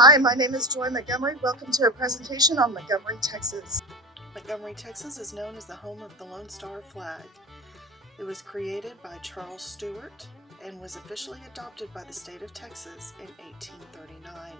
Hi, my name is Joy Montgomery. Welcome to a presentation on Montgomery, Texas. Montgomery, Texas is known as the home of the Lone Star flag. It was created by Charles Stewart and was officially adopted by the state of Texas in 1839.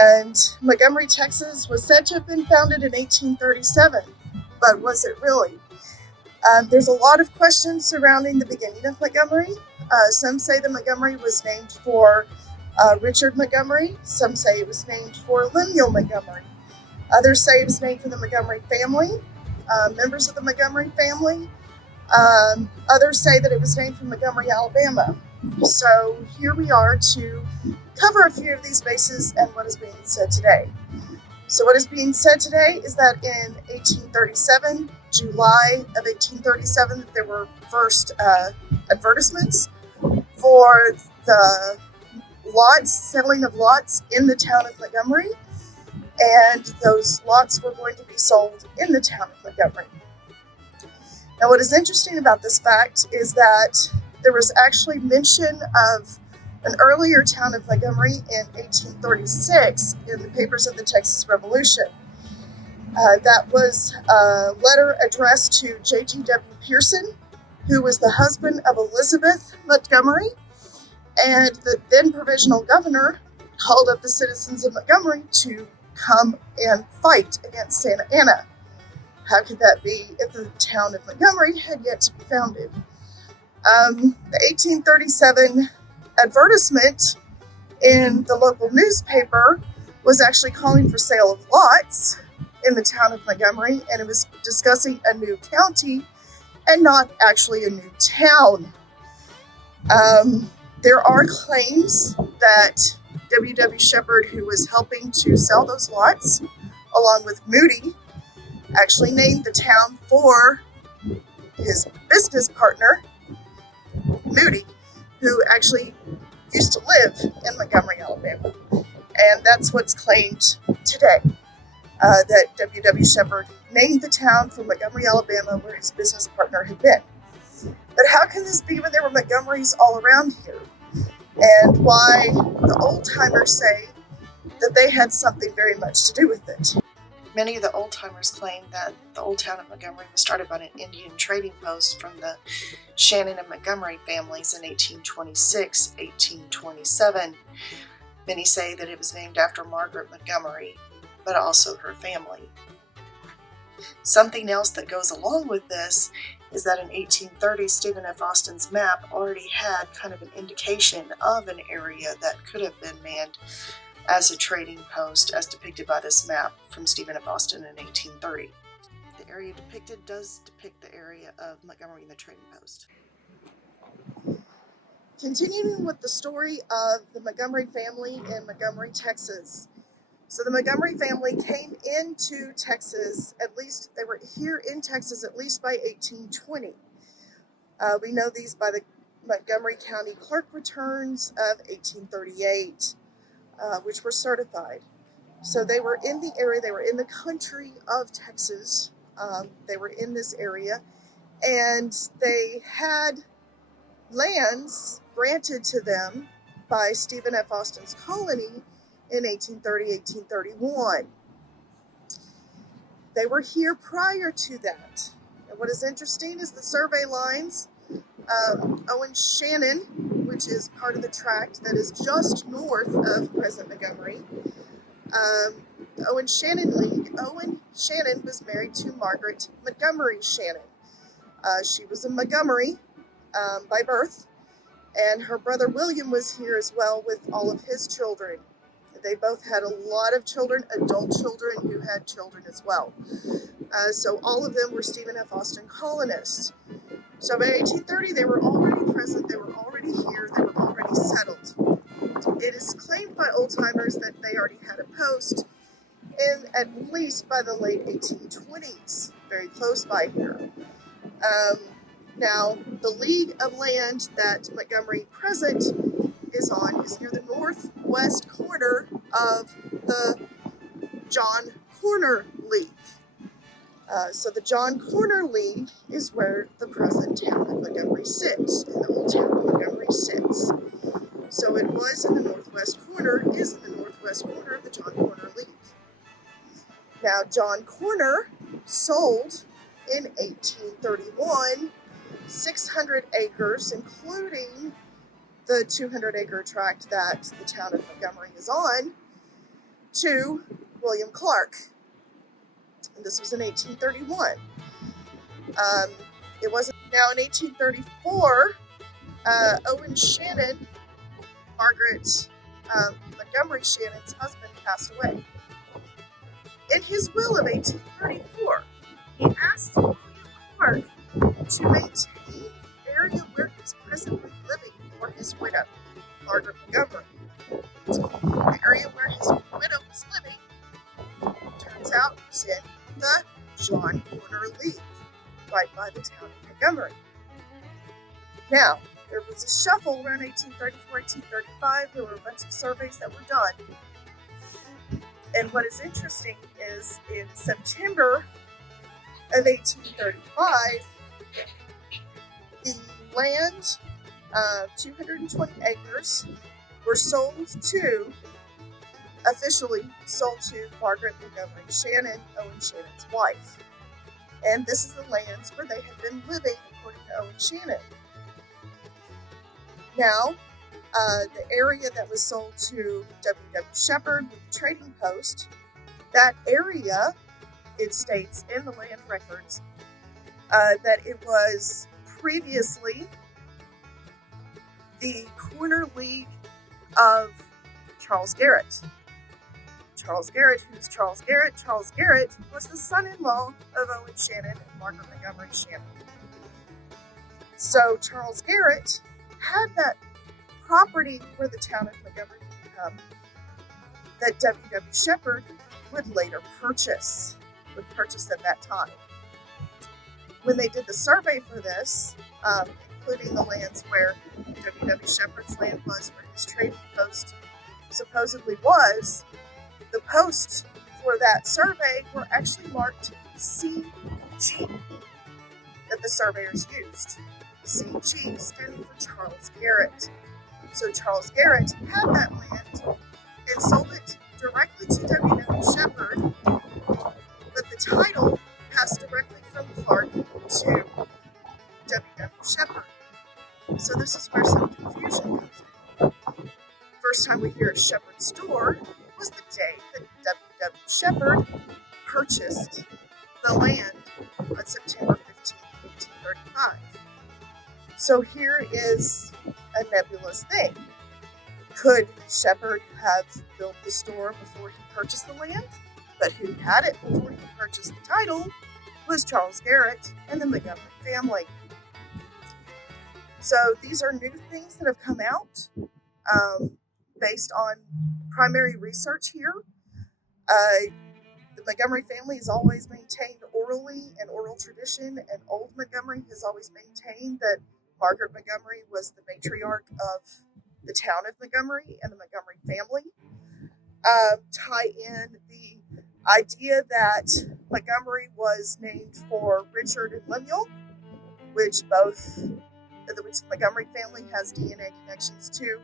And Montgomery, Texas was said to have been founded in 1837, but was it really? There's a lot of questions surrounding the beginning of Montgomery. Some say that Montgomery was named for Richard Montgomery. Some say it was named for Lemuel Montgomery. Others say it was named for the Montgomery family, members of the Montgomery family. Others say that it was named for Montgomery, Alabama. So here we are to cover a few of these bases and what is being said today. So what is being said today is that in 1837, July of 1837, there were first advertisements for the settling of lots in the town of Montgomery, and those lots were going to be sold in the town of Montgomery. Now, what is interesting about this fact is that there was actually mention of an earlier town of Montgomery in 1836 in the papers of the Texas Revolution. That was a letter addressed to J.G.W. Pearson, who was the husband of Elizabeth Montgomery, and the then provisional governor called up the citizens of Montgomery to come and fight against Santa Anna. How could that be if the town of Montgomery had yet to be founded? The 1837 advertisement in the local newspaper was actually calling for sale of lots in the town of Montgomery, and it was discussing a new county and not actually a new town. There are claims that W.W. Shepard, who was helping to sell those lots, along with Moody, actually named the town for his business partner, Moody, who actually used to live in Montgomery, Alabama. And that's what's claimed today, that W.W. Shepard named the town for Montgomery, Alabama, where his business partner had been. But how can this be when there were Montgomerys all around here? And why the old-timers say that they had something very much to do with it. Many of the old-timers claim that the old town of Montgomery was started by an Indian trading post from the Shannon and Montgomery families in 1826, 1827. Many say that it was named after Margaret Montgomery, but also her family. Something else that goes along with this is that in 1830, Stephen F. Austin's map already had kind of an indication of an area that could have been manned as a trading post, as depicted by this map from Stephen F. Austin in 1830. The area depicted does depict the area of Montgomery and the trading post. Continuing with the story of the Montgomery family in Montgomery, Texas. So the Montgomery family came into Texas, at least they were here in Texas at least by 1820. We know these by the Montgomery County clerk returns of 1838. Which were certified. So they were in the area, they were in the country of Texas. They were in this area, and they had lands granted to them by Stephen F. Austin's colony in 1830, 1831. They were here prior to that. And what is interesting is the survey lines. Owen Shannon, which is part of the tract that is just north of present Montgomery. Owen Shannon was married to Margaret Montgomery Shannon. She was a Montgomery by birth, and her brother William was here as well with all of his children. They both had a lot of children, adult children who had children as well. So all of them were Stephen F. Austin colonists. So by 1830, they were already present, they were already here, they were already settled. It is claimed by old-timers that they already had a post, and at least by the late 1820s, very close by here. Now, the league of land that Montgomery present is on is near the northwest corner of the John Corner League. So the John Corner League is where the present town of Montgomery sits, and the old town of Montgomery sits. So it was in the northwest corner, is in the northwest Now, John Corner sold in 1831 600 acres, including the 200-acre tract that the town of Montgomery is on, to William Clark. And this was in 1831. It wasn't. Now, in 1834, Owen Shannon, Margaret Montgomery Shannon's husband, passed away. In his will of 1834, he asked William Clark to maintain the area where he's presently living for his widow, Margaret Montgomery. The area where his widow was living turns out was in the John Corner League, right by the town of Montgomery. Now, there was a shuffle around 1834, 1835. There were a bunch of surveys that were done. And what is interesting is in September of 1835, the land, 220 acres, were officially sold to Margaret Montgomery Shannon, Owen Shannon's wife. And this is the lands where they had been living, according to Owen Shannon. Now, the area that was sold to W.W. Shepherd with the trading post, that area, it states in the land records that it was previously the corner league of Charles Garrett. Charles Garrett, who's Charles Garrett? Charles Garrett was the son-in-law of Owen Shannon and Margaret Montgomery Shannon. So Charles Garrett had that property where the town of Montgomery would become, that W.W. Shepherd would later purchase at that time. When they did the survey for this, including the lands where W.W. Shepherd's land was, where his trading post supposedly was, the posts for that survey were actually marked CG that the surveyors used. CG standing for Charles Garrett. So Charles Garrett had that land and sold it directly to W.W. Shepherd, but the title passed directly from Clark to W.W. Shepherd. So this is where some confusion comes in. First time we hear of Shepherd's store was the day that W.W. Shepherd purchased the land on September 15, 1835. So here is a nebulous thing. Could Shepherd have built the store before he purchased the land? But who had it before he purchased the title was Charles Garrett and the Montgomery family. So these are new things that have come out based on primary research here. The Montgomery family has always maintained orally and oral tradition, and Old Montgomery has always maintained that Margaret Montgomery was the matriarch of the town of Montgomery and the Montgomery family. Tie in the idea that Montgomery was named for Richard and Lemuel, which the Montgomery family has DNA connections to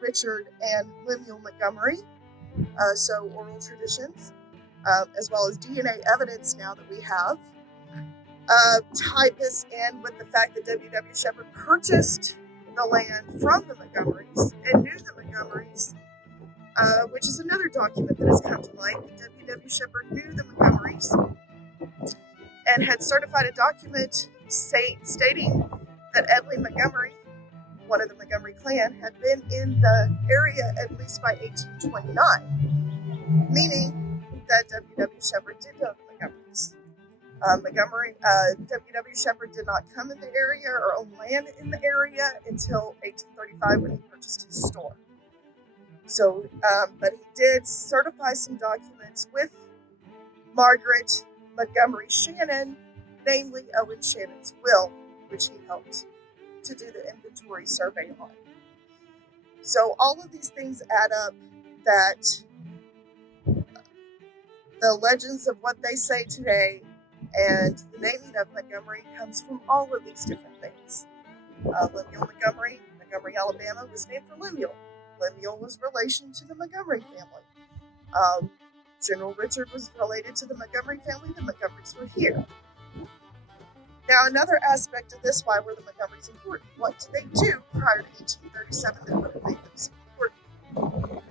Richard and Lemuel Montgomery, so oral traditions, as well as DNA evidence now that we have. Tie this in with the fact that W.W. Shepherd purchased the land from the Montgomerys and knew the Montgomerys, which is another document that has come to light. W.W. Shepherd knew the Montgomerys and had certified a document stating that Edley Montgomery, one of the Montgomery clan, had been in the area at least by 1829, meaning that W.W. Shepherd did know the Montgomerys. W.W. Shepherd did not come in the area or own land in the area until 1835 when he purchased his store. So, but he did certify some documents with Margaret Montgomery Shannon, namely Owen Shannon's will, which he helped to do the inventory survey on. So all of these things add up that the legends of what they say today and the naming of Montgomery comes from all of these different things. Lemuel Montgomery, Alabama, was named for Lemuel. Lemuel was relation to the Montgomery family. General Richard was related to the Montgomery family. The Montgomerys were here. Now, another aspect of this, why were the Montgomerys important? What did they do prior to 1837 that would have made them so important?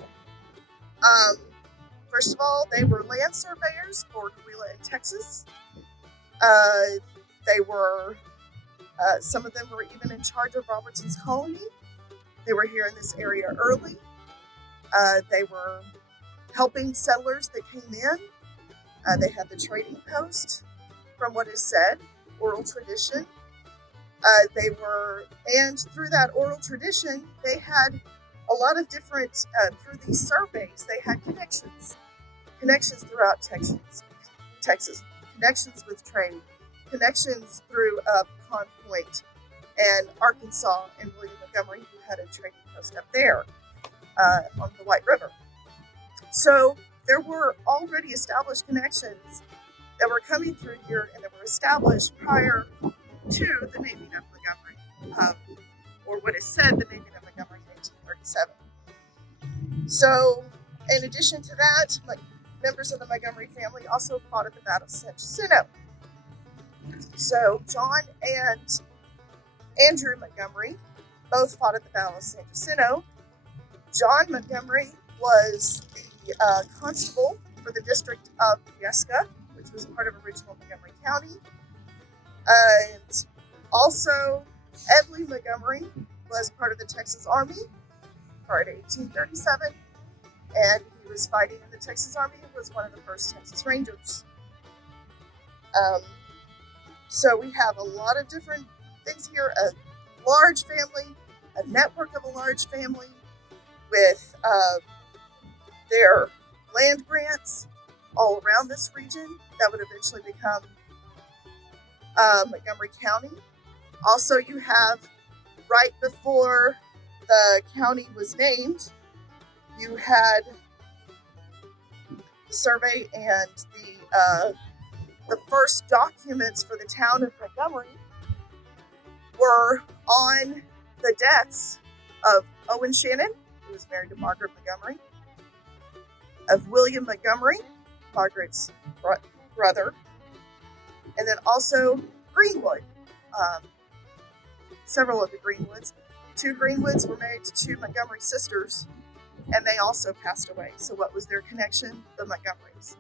First of all, they were land surveyors for Coahuila in Texas. They were, some of them were even in charge of Robertson's colony. They were here in this area early. They were helping settlers that came in. They had the trading post, from what is said, oral tradition. And through that oral tradition, they had a lot of different, through these surveys, they had connections throughout Texas, connections with trade, connections through Con Point and Arkansas, and William Montgomery, who had a trading post up there on the White River. So there were already established connections that were coming through here and that were established prior to the naming of Montgomery, or what is said, the naming of Montgomery in 1837. So, in addition to that, members of the Montgomery family also fought at the Battle of San Jacinto. So, John and Andrew Montgomery both fought at the Battle of San Jacinto. John Montgomery was the constable for the district of Iesca, which was part of original Montgomery County. And also, Edley Montgomery was part of the Texas Army prior to 1837, and he was fighting in the Texas Army and was one of the first Texas Rangers. So we have a lot of different things here, a large family, a network of a large family with their land grants all around this region that would eventually become Montgomery County. Also, you have, right before the county was named, you had the survey, and the first documents for the town of Montgomery were on the deaths of Owen Shannon, who was married to Margaret Montgomery, of William Montgomery, Margaret's brother, and then also Greenwood. Several of the Greenwoods. Two Greenwoods were married to two Montgomery sisters, and they also passed away. So what was their connection? The Montgomerys.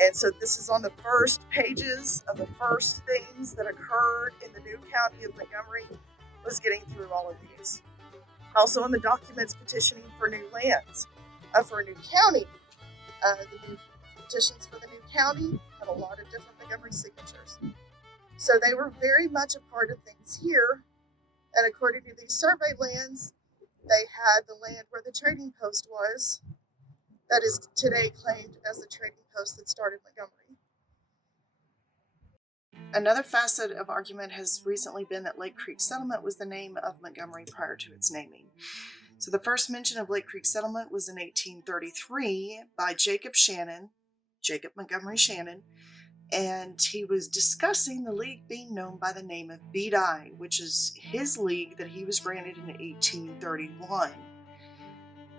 And so this is on the first pages of the first things that occurred in the new county of Montgomery, was getting through all of these. Also on the documents petitioning for new lands, for a new county. The new petitions for the new county had a lot of different Montgomery signatures. So they were very much a part of things here. And according to these survey lands, they had the land where the trading post was, that is today claimed as the trading post that started Montgomery. Another facet of argument has recently been that Lake Creek Settlement was the name of Montgomery prior to its naming. So the first mention of Lake Creek Settlement was in 1833 by Jacob Montgomery Shannon, and he was discussing the league being known by the name of Beedi, which is his league that he was granted in 1831.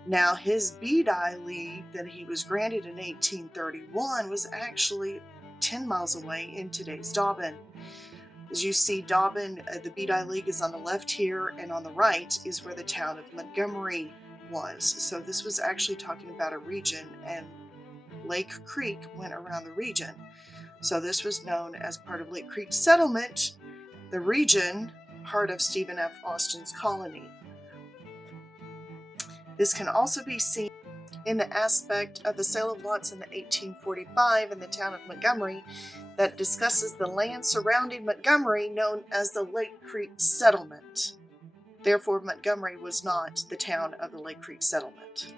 Now, his Beedi league that he was granted in 1831 was actually 10 miles away in today's Dobbin. As you see, Dobbin, the Beedi league is on the left here, and on the right is where the town of Montgomery was. So this was actually talking about a region, and Lake Creek went around the region. So this was known as part of Lake Creek Settlement, the region, part of Stephen F. Austin's colony. This can also be seen in the aspect of the sale of lots in the 1845 in the town of Montgomery that discusses the land surrounding Montgomery known as the Lake Creek Settlement. Therefore, Montgomery was not the town of the Lake Creek Settlement.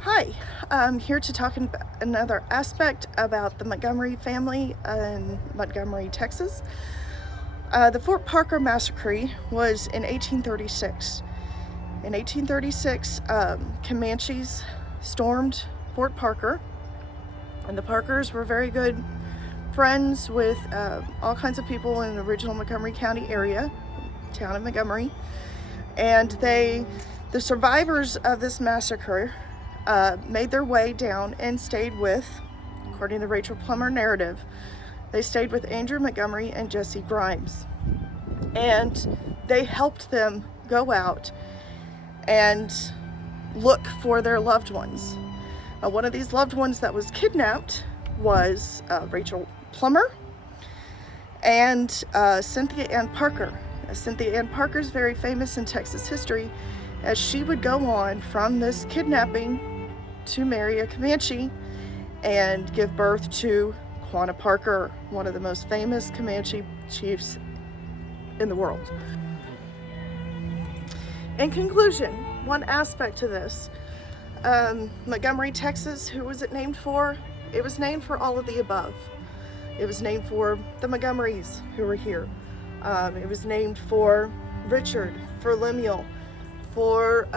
Hi, I'm here to talk about another aspect about the Montgomery family in Montgomery, Texas. The Fort Parker Massacre was in 1836. In 1836, Comanches stormed Fort Parker, and the Parkers were very good friends with all kinds of people in the original Montgomery County area, town of Montgomery, and the survivors of this massacre made their way down and stayed with, according to the Rachel Plummer narrative, they stayed with Andrew Montgomery and Jesse Grimes. And they helped them go out and look for their loved ones. One of these loved ones that was kidnapped was Rachel Plummer and Cynthia Ann Parker. Cynthia Ann Parker is very famous in Texas history, as she would go on from this kidnapping to marry a Comanche and give birth to Quanah Parker, one of the most famous Comanche chiefs in the world. In conclusion, one aspect to this, Montgomery, Texas, who was it named for? It was named for all of the above. It was named for the Montgomerys who were here. It was named for Richard, for Lemuel, for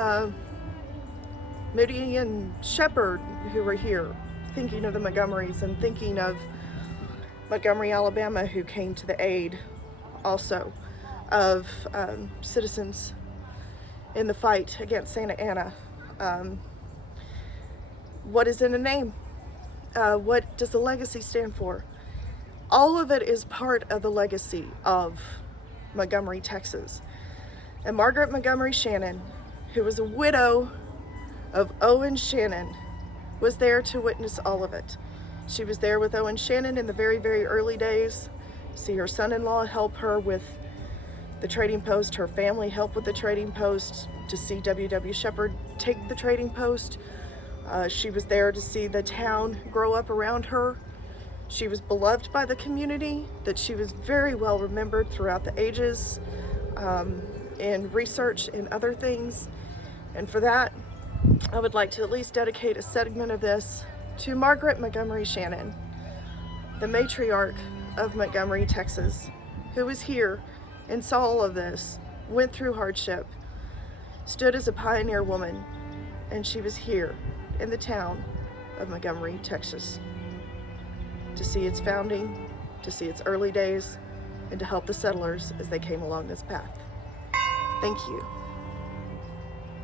Moody and Shepherd, who were here, thinking of the Montgomerys and thinking of Montgomery, Alabama, who came to the aid also of citizens in the fight against Santa Anna. What is in a name? What does the legacy stand for? All of it is part of the legacy of Montgomery, Texas. And Margaret Montgomery Shannon, who was a widow of Owen Shannon, was there to witness all of it. She was there with Owen Shannon in the very, very early days, see her son-in-law help her with the trading post, her family help with the trading post, to see W.W. Shepherd take the trading post. She was there to see the town grow up around her. She was beloved by the community, that she was very well remembered throughout the ages, in research and other things. And for that, I would like to at least dedicate a segment of this to Margaret Montgomery Shannon, the matriarch of Montgomery, Texas, who was here and saw all of this, went through hardship, stood as a pioneer woman, and she was here in the town of Montgomery, Texas, to see its founding, to see its early days, and to help the settlers as they came along this path. Thank you.